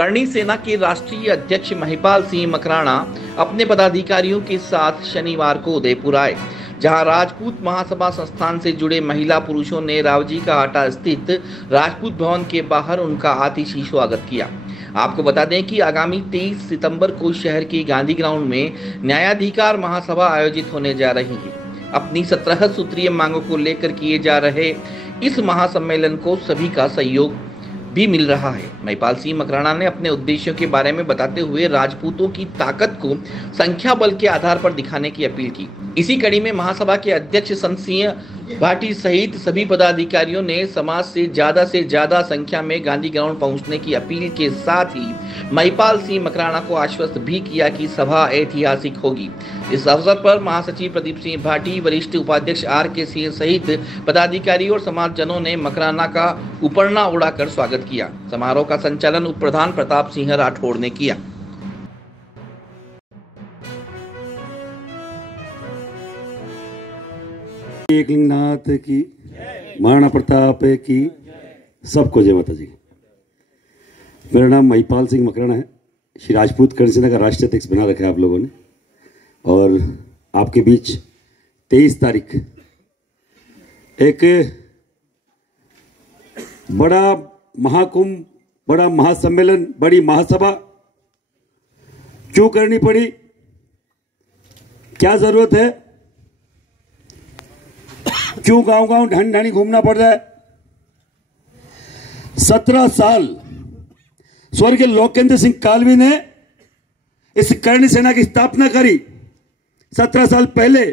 करणी सेना के राष्ट्रीय अध्यक्ष महिपाल सिंह मकराना अपने पदाधिकारियों के साथ शनिवार को उदयपुर आए, जहां राजपूत महासभा संस्थान से जुड़े महिला पुरुषों ने रावजी का हाटा स्थित राजपूत भवन के बाहर उनका आतिशी स्वागत किया। आपको बता दें कि आगामी 23 सितंबर को शहर के गांधी ग्राउंड में न्यायाधिकार महासभा आयोजित होने जा रही है। अपनी 17 सूत्रीय मांगों को लेकर किए जा रहे इस महासम्मेलन को सभी का सहयोग भी मिल रहा है। महिपाल सिंह मकराना ने अपने उद्देश्यों के बारे में बताते हुए राजपूतों की ताकत को संख्या बल के आधार पर दिखाने की अपील की। इसी कड़ी में महासभा के अध्यक्ष संत सिंह भाटी सहित सभी पदाधिकारियों ने समाज से ज्यादा संख्या में गांधी ग्राउंड पहुंचने की अपील के साथ ही महिपाल सिंह मकराना को आश्वस्त भी किया कि सभा ऐतिहासिक होगी। इस अवसर पर महासचिव प्रदीप सिंह भाटी, वरिष्ठ उपाध्यक्ष RK सिंह सहित पदाधिकारी और समाजजनों ने मकराना का उपरना उड़ाकर स्वागत किया। समारोह का संचालन उप प्रधान प्रताप सिंह राठौड़ ने किया। एकलिंगनाथ की, महाराणा प्रताप की, सबको जय माता जी। मेरा नाम महिपाल सिंह मकराना है। श्री राजपूत करणी सेना का राष्ट्रीय अध्यक्ष बना रखा है आप लोगों ने, और आपके बीच 23 तारीख एक बड़ा महाकुंभ, बड़ा महासम्मेलन, बड़ी महासभा क्यों करनी पड़ी, क्या जरूरत है, क्यों गांव गांव ढाणी ढाणी घूमना पड़ रहा है। 17 साल स्वर्गीय लोकेंद्र सिंह कालवी ने इस करणी सेना की स्थापना करी। 17 साल पहले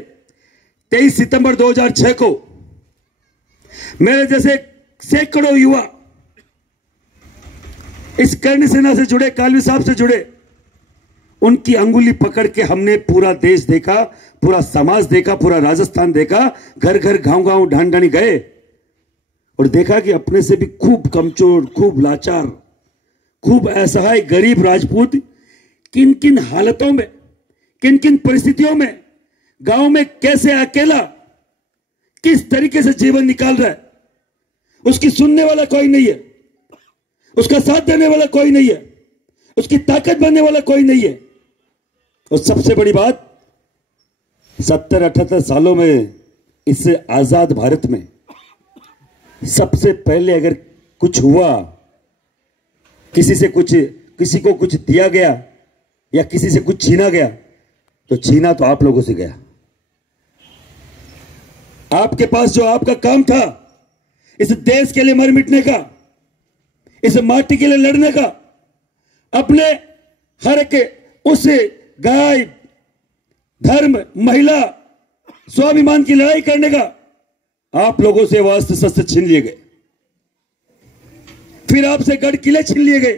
23 सितंबर 2006 को मेरे जैसे सैकड़ों युवा इस करणी सेना से जुड़े, कालवी साहब से जुड़े, उनकी अंगुली पकड़ के हमने पूरा देश देखा, पूरा समाज देखा, पूरा राजस्थान देखा, घर घर गांव गांव ढाण ढाणी गए और देखा कि अपने से भी खूब कमजोर, खूब लाचार, खूब असहाय गरीब राजपूत किन किन हालतों में, किन किन परिस्थितियों में गांव में कैसे अकेला किस तरीके से जीवन निकाल रहा है। उसकी सुनने वाला कोई नहीं है, उसका साथ देने वाला कोई नहीं है, उसकी ताकत बनने वाला कोई नहीं है। और सबसे बड़ी बात, 70-78 सालों में इस आजाद भारत में सबसे पहले अगर कुछ हुआ, किसी को कुछ दिया गया या किसी से कुछ छीना गया, तो छीना तो आप लोगों से गया। आपके पास जो आपका काम था इस देश के लिए मर मिटने का, इस माटी के लिए लड़ने का, अपने हर के उस गाय, धर्म, महिला, स्वाभिमान की लड़ाई करने का, आप लोगों से वो अस्त्र शस्त्र छीन लिए गए। फिर आपसे गढ़ किले छीन लिए गए,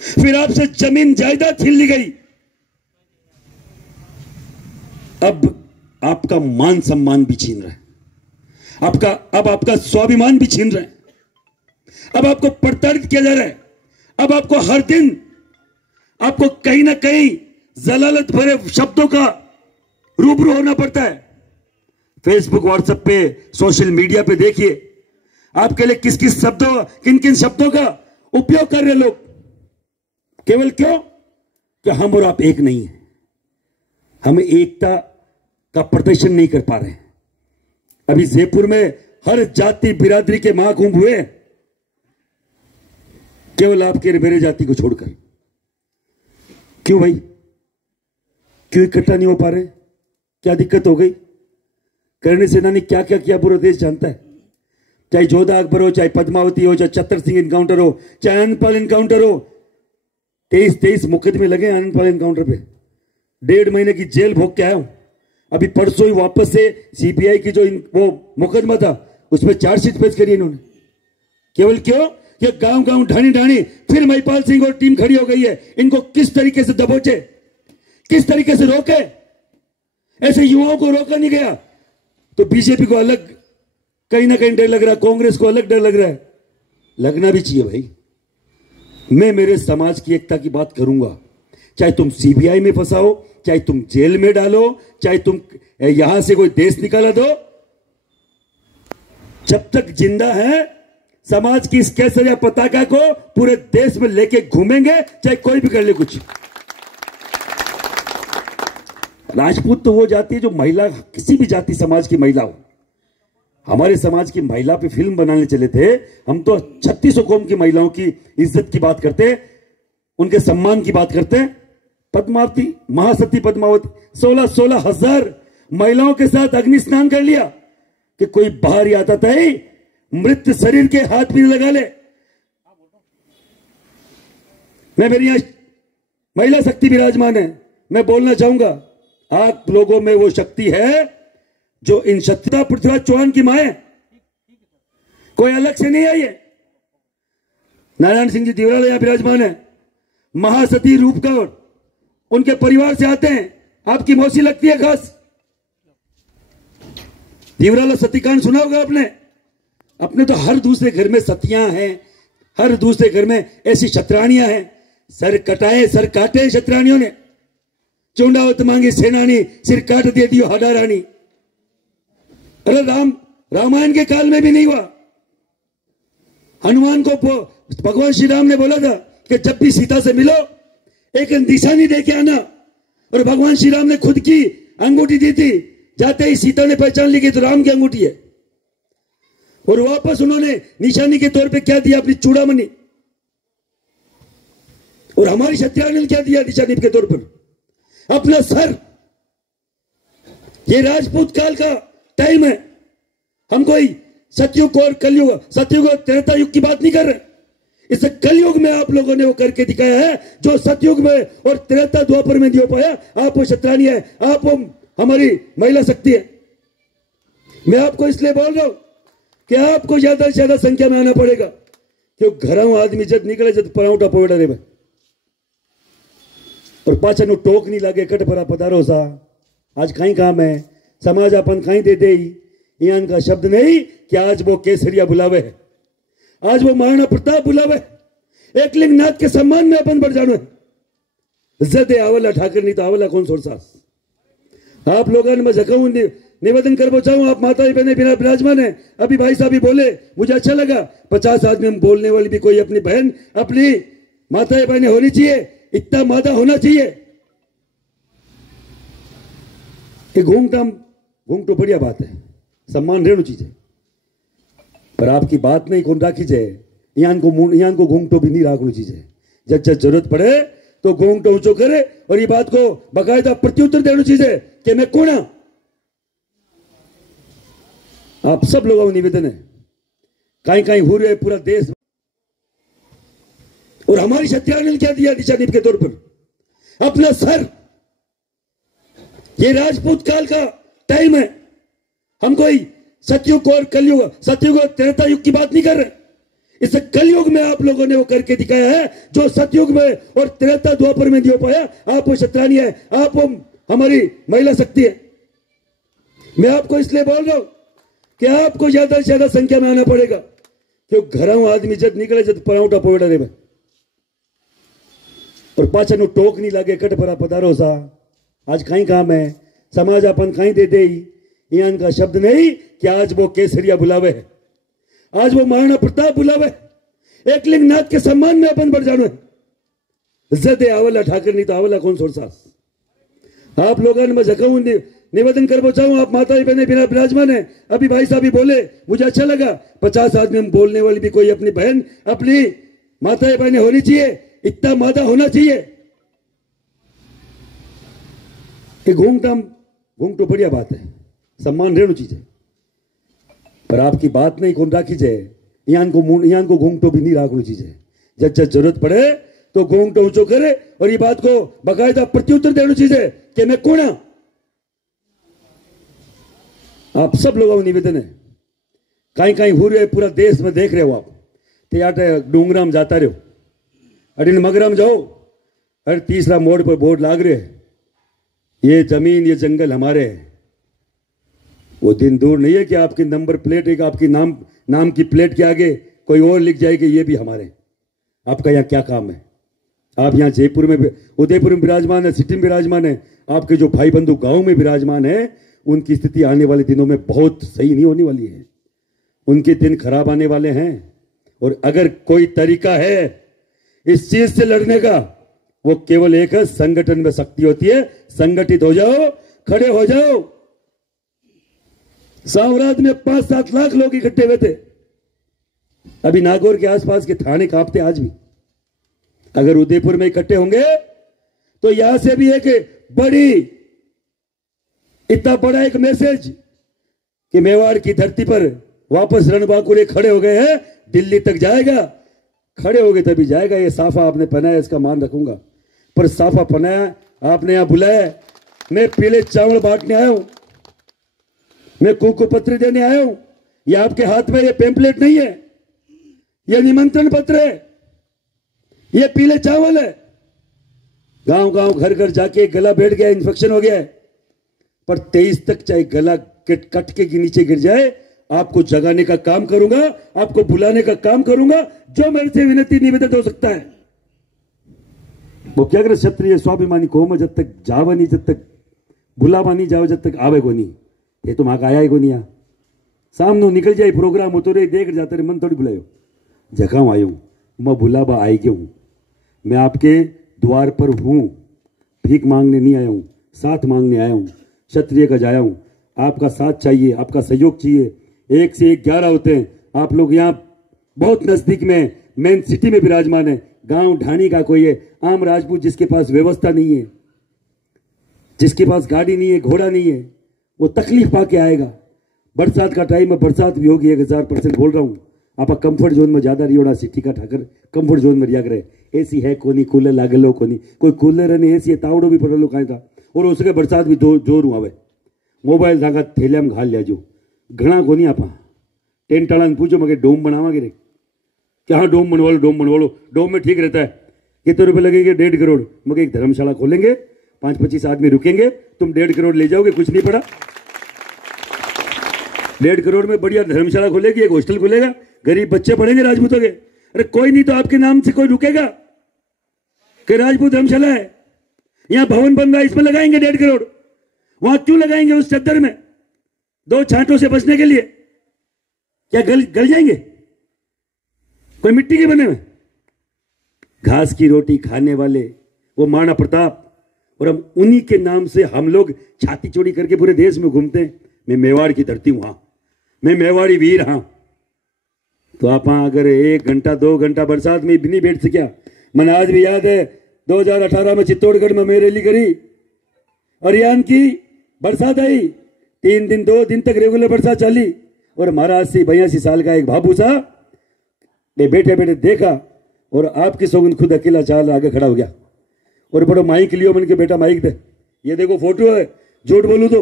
फिर आपसे जमीन जायदाद छीन ली गई। अब आपका मान सम्मान भी छीन रहे हैं, अब आपका स्वाभिमान भी छीन रहे हैं, अब आपको प्रताड़ित किया जा रहा है। अब आपको हर दिन आपको कहीं ना कहीं जलालत भरे शब्दों का रूबरू होना पड़ता है। फेसबुक, व्हाट्सएप पे, सोशल मीडिया पे देखिए आपके लिए किस किस शब्दों, किन किन शब्दों का उपयोग कर रहे लोग। केवल क्यों कि हम और आप एक नहीं है, हम एकता का प्रदर्शन नहीं कर पा रहे हैं। अभी जयपुर में हर जाति बिरादरी के महाकुंभ हुए, केवल आपके मेरे जाति को छोड़कर। क्यों भाई, क्यों इकट्ठा नहीं हो पा रहे, क्या दिक्कत हो गई? करणी सेना ने क्या क्या किया पूरा देश जानता है। चाहे जोधा अकबर हो, चाहे पद्मावती हो, चाहे चतर सिंह इनकाउंटर हो, चाहे आनंदपाल इनकाउंटर हो। 23 मुकदमे लगे आनंदपाल इनकाउंटर पे, 1.5 महीने की जेल भोग के आया हूं। अभी परसों ही वापस से CBI की जो वो मुकदमा था उसमें चार्जशीट पेश करी इन्होंने। केवल क्यों कि गांव गांव ढाणी ढाणी फिर महिपाल सिंह और टीम खड़ी हो गई है। इनको किस तरीके से दबोचे, किस तरीके से रोके, ऐसे युवाओं को रोका नहीं गया तो बीजेपी को अलग कहीं ना कहीं डर लग रहा है, कांग्रेस को अलग डर लग रहा है। लगना भी चाहिए भाई। मैं मेरे समाज की एकता की बात करूंगा, चाहे तुम CBI में फंसाओ, चाहे तुम जेल में डालो, चाहे तुम यहां से कोई देश निकाला दो, जब तक जिंदा है समाज की इस केसरिया पताका को पूरे देश में लेके घूमेंगे, चाहे कोई भी कर ले कुछ। राजपूत तो वो जाति है जो महिला, किसी भी जाति समाज की महिला हो। हमारे समाज की महिला पे फिल्म बनाने चले थे हम, तो 3600 कौम की महिलाओं की इज्जत की बात करते, उनके सम्मान की बात करते। पद्मावती, महासती पद्मावती 16 हजार महिलाओं के साथ अग्नि स्नान कर लिया कि कोई बाहर ही आता था ही मृत शरीर के हाथ भी लगा ले। मैं, मेरी यहां महिला शक्ति विराजमान है, मैं बोलना चाहूंगा, आप लोगों में वो शक्ति है जो इन शक्तिता पृथ्वीराज चौहान की मां है, कोई अलग से नहीं आई है। नारायण सिंह जी दिवराला यहां विराजमान है, महासती रूप कौर उनके परिवार से आते हैं, आपकी मौसी लगती है खास। दिवराला सतीकांड सुना होगा आपने। अपने तो हर दूसरे घर में सतियां हैं, हर दूसरे घर में ऐसी शतरानियां हैं। सर कटाए, सर काटे शतरानियों ने, चुंडावत मांगी सेनानी, सिर काट दे दियो हाडा रानी। अरे रामायण के काल में भी नहीं हुआ। हनुमान को भगवान श्री राम ने बोला था कि जब भी सीता से मिलो एक निशानी दे के आना, और भगवान श्री राम ने खुद की अंगूठी दी थी। जाते ही सीता ने पहचान ली कि तो राम की अंगूठी है, और वापस उन्होंने निशानी के तौर पे क्या दिया, अपनी चूड़ामणि। और हमारी क्षत्रिय ने क्या दिया निशानी के तौर पर, अपना सर। ये राजपूत काल का टाइम है। हम कोई सतयुग और कलयुग, सतयुग और त्रेता युग की बात नहीं कर रहे। इस कलयुग में आप लोगों ने वो करके दिखाया है जो सतयुग में और त्रेता द्वापर में नहीं हो पाया। आप वो शतरानी है, आप वो हमारी महिला शक्ति है। मैं आपको इसलिए बोल रहा हूं कि आपको ज्यादा से ज्यादा संख्या में आना पड़ेगा, क्योंकि घरों आदमी जब निकले जब पराउठा पोड़ा रे, और पाचा नु टोक नहीं लागे कट भरा पधारो सा। आज कहीं काम है, समाज अपन कहीं दे दे, यहाँ का शब्द नहीं कि आज वो केसरिया बुलावे है, आज वो महाराणा प्रताप बुलावे। एकलिंग नाथ के सम्मान में अपन बढ़ जानो है। इज्जत है आवला ठाकर, नहीं तो आवला कौन सोर सास। आप लोगों ने मैं जगाऊं, निवेदन कर पहुंचाऊं, आप माता बहने बिना विराजमान है। अभी भाई साहब भी बोले, मुझे अच्छा लगा। 50 आदमी हम बोलने वाली भी कोई अपनी बहन, अपनी माता बहने होनी चाहिए, इतना मादा होना चाहिए। घूंग तो बढ़िया बात है, सम्मान रहना चाहिए, पर आपकी बात नहीं कौन राखी जाए। यहाँ को घूंग तो भी नहीं राखना चाहिए। जब जब जरूरत पड़े तो घूंग तो ऊंचो करे, और ये बात को बाकायदा प्रत्युत्तर देना चाहिए कि मैं कौन। आप सब लोगों को निवेदन है, कहीं कहीं हो रहे पूरा देश, और हमारी क्षत्रिय ने क्या दिया निशानी के तौर पर, अपना सर। ये राजपूत काल का टाइम है। हम कोई सतयुग और कलयुग, सतयुग और त्रेता युग की बात नहीं कर रहे। इस कलयुग में आप लोगों ने वो करके दिखाया है जो सतयुग में और त्रेता द्वापर में नहीं हो पाया। आप वो शतरानी है, आप वो हमारी महिला शक्ति है। मैं आपको इसलिए बोल रहा हूं कि आपको ज्यादा से ज्यादा संख्या में आना पड़ेगा, क्योंकि घरों आदमी जब निकले जब पराउठा पोड़ा रे, और पाचा नु टोक नहीं लागे कट भरा पधारो सा। आज कहीं काम है, समाज अपन कहीं दे दे, यहाँ का शब्द नहीं कि आज वो केसरिया बुलावे है, आज वो महाराणा प्रताप बुलावे। एकलिंग नाथ के सम्मान में अपन बढ़ जानो है। इज्जत है आवला ठाकर, नहीं तो आवला कौन सोर सास। आप लोगों ने मैं जगाऊं, निवेदन कर पहुंचाऊं, आप माता बहने बिना विराजमान है। अभी भाई साहब भी बोले, मुझे अच्छा लगा। 50 आदमी हम बोलने वाली भी कोई अपनी बहन, अपनी माता बहने होनी चाहिए, इतना मादा होना चाहिए। घूंग तो बढ़िया बात है, सम्मान रहना चाहिए, पर आपकी बात नहीं कौन राखी जाए। यहाँ को घूंग तो भी नहीं राखना चाहिए। जब जब जरूरत पड़े तो घूंग तो ऊंचो करे, और ये बात को बाकायदा प्रत्युत्तर देना चाहिए कि मैं कौन। आप सब लोगों को निवेदन है, कहीं कहीं हो रहे पूरा देश में देख रहे हो आप। त्याटे डूंगरा में जाता रहो, अडिन मगरा में जाओ, हर तीसरा मोड़ पर बोर्ड लाग रहे हैं, ये जमीन ये जंगल हमारे हैं। वो दिन दूर नहीं है कि आपकी नंबर प्लेट, एक आपकी नाम की प्लेट के आगे कोई और लिख जाए कि ये भी हमारे। आपका यहाँ क्या काम है? आप यहाँ जयपुर में, उदयपुर में विराजमान है, सिटी में विराजमान है। आपके जो भाई बंधु गांव में विराजमान है, उनकी स्थिति आने वाले दिनों में बहुत सही नहीं होने वाली है। उनके दिन खराब आने वाले हैं। और अगर कोई तरीका है इस चीज से लड़ने का, वो केवल एक है, संगठन में शक्ति होती है। संगठित हो जाओ, खड़े हो जाओ। सावराज में 5-7 लाख लोग इकट्ठे हुए थे। अभी नागौर के आसपास के थाने कांपते आज भी। अगर उदयपुर में इकट्ठे होंगे तो यहां से भी एक इतना बड़ा एक मैसेज कि मेवाड़ की धरती पर वापस रणबांकुरे खड़े हो गए हैं, दिल्ली तक जाएगा। खड़े हो गए तभी जाएगा। ये साफा आपने पहनाया, इसका मान रखूंगा, पर साफा पहनाया आपने, यहां बुलाया, मैं पीले चावल बांटने आया हूं, मैं कुकु पत्र देने आया हूं। ये आपके हाथ में ये पेम्पलेट नहीं है, ये निमंत्रण पत्र है, ये पीले चावल है। गांव गांव घर घर जाके गला बैठ गया, इन्फेक्शन हो गया है, पर 23 तक चाहे गला कट के नीचे गिर जाए, आपको जगाने का काम करूंगा, आपको बुलाने का काम करूंगा। जो मेरे से विनती निवेदन हो सकता है वो क्या करे। क्षत्रिय स्वाभिमानी कौम जब तक जावा नहीं, जब तक बुलावा नहीं जाओ, जब तक आवे को नहीं। ये तो आया ही को नहीं। सामने निकल जाए प्रोग्राम हो तो रे देख जाते रे, मन थोड़ी बुलायो, जगह आयो मैं बुलावा आई क्यों। मैं आपके द्वार पर हूं, भीख मांगने नहीं आया हूं, साथ मांगने आया हूं, क्षत्रिय का जाया हूं। आपका साथ चाहिए, आपका सहयोग चाहिए। 1 से 11 होते हैं। आप लोग यहाँ बहुत नजदीक में मेन सिटी में विराजमान है। गांव ढाणी का कोई है, आम राजपूत जिसके पास व्यवस्था नहीं है, जिसके पास गाड़ी नहीं है, घोड़ा नहीं है, वो तकलीफ पाके आएगा। बरसात का टाइम है, बरसात भी होगी, 1000% बोल रहा हूँ। आप कंफर्ट जोन में ज्यादा रियोड़ा सिटी का ठाकर कंफर्ट जोन में रिया करे। एसी है कोनी, कूलर लागे लो कोनी, कोई कूलर है नहीं, एसी है, तावड़ो भी पड़ो लो कहीं था। और उसके बरसात भी जोर आवे। मोबाइल धागा थैलिया में घाल लिया घना कोनी। आप टेंट वाला पूछो मगे डोम बनावागे रे, क्या हाँ डोम बनवा लो, डोम में ठीक रहता है। कितने रुपए लगेंगे? 1.5 करोड़। मगे एक धर्मशाला खोलेंगे, 5-25 आदमी रुकेंगे, तुम 1.5 करोड़ ले जाओगे, कुछ नहीं पड़ा। 1.5 करोड़ में बढ़िया धर्मशाला खोलेगी, एक हॉस्टल खुलेगा, गरीब बच्चे पढ़ेंगे राजपूतों के। अरे कोई नहीं तो आपके नाम से कोई रुकेगा कि राजपूत धर्मशाला है, यहां भवन बन रहा है, इसमें लगाएंगे 1.5 करोड़। वहां क्यों लगाएंगे? उस चद्दर में 2 छांटों से बचने के लिए। क्या गल जाएंगे? कोई मिट्टी के बने हुए घास की रोटी खाने वाले वो महाराणा प्रताप, और हम उन्हीं के नाम से हम लोग छाती चौड़ी करके पूरे देश में घूमते हैं। मैं मेवाड़ की धरती हूं, हाँ, मैं मेवाड़ी वीर, हाँ। तो आप अगर 1 घंटा 2 घंटा बरसात में भी नहीं बैठ सकिया। मन आज भी याद है 2018 में चित्तौड़गढ़ में मैं रैली करी, अरियान की बरसात आई, 3 दिन 2 दिन तक रेगुलर बरसात चली। और हमारा 80-82 साल का एक बाबू सा बैठे बैठे देखा, और आपकी सौगंध खुद अकेला चाल आगे खड़ा हो गया। और बड़ो माइक लियो, मन के बेटा माइक दे, ये देखो फोटो है, झूठ बोलू तो।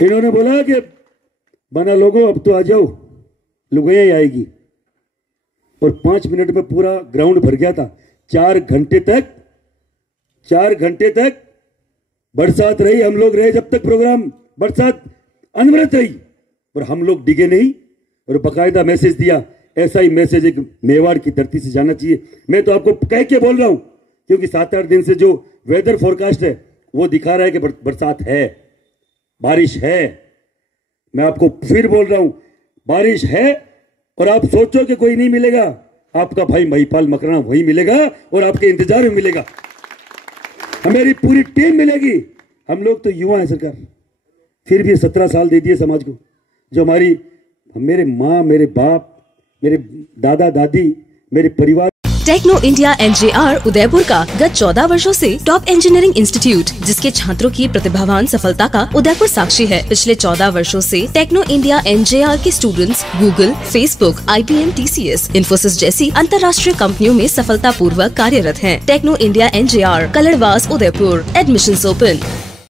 इन्होंने बोला कि बना लोगों अब तो आ जाओ, लुगाइयां ही आएगी। और 5 मिनट में पूरा ग्राउंड भर गया था। 4 घंटे तक बरसात रही, हम लोग रहे जब तक प्रोग्राम, बरसात अनवरत रही, और हम लोग डिगे नहीं। और बकायदा मैसेज दिया, ऐसा ही मैसेज एक मेवाड़ की धरती से जाना चाहिए। मैं तो आपको कह के बोल रहा हूं, क्योंकि 7-8 दिन से जो वेदर फोरकास्ट है वो दिखा रहा है कि बरसात है, बारिश है। मैं आपको फिर बोल रहा हूं, बारिश है। और आप सोचो कि कोई नहीं मिलेगा, आपका भाई महिपाल मकराना वही मिलेगा, और आपके इंतजार में मिलेगा, हमारी पूरी टीम मिलेगी। हम लोग तो युवा हैं सरकार, फिर भी 17 साल दे दिए समाज को। जो मेरे माँ, मेरे बाप, मेरे दादा दादी, मेरे परिवार। टेक्नो इंडिया एनजेआर उदयपुर का गत 14 वर्षों से टॉप इंजीनियरिंग इंस्टीट्यूट, जिसके छात्रों की प्रतिभावान सफलता का उदयपुर साक्षी है। पिछले 14 वर्षों से टेक्नो इंडिया एनजेआर के students Google, Facebook, IBM, TCS, Infosys जैसी अंतर्राष्ट्रीय कंपनियों में सफलता पूर्वक कार्यरत हैं। Techno India NJR, Kaladwas, Udaipur. Admissions open.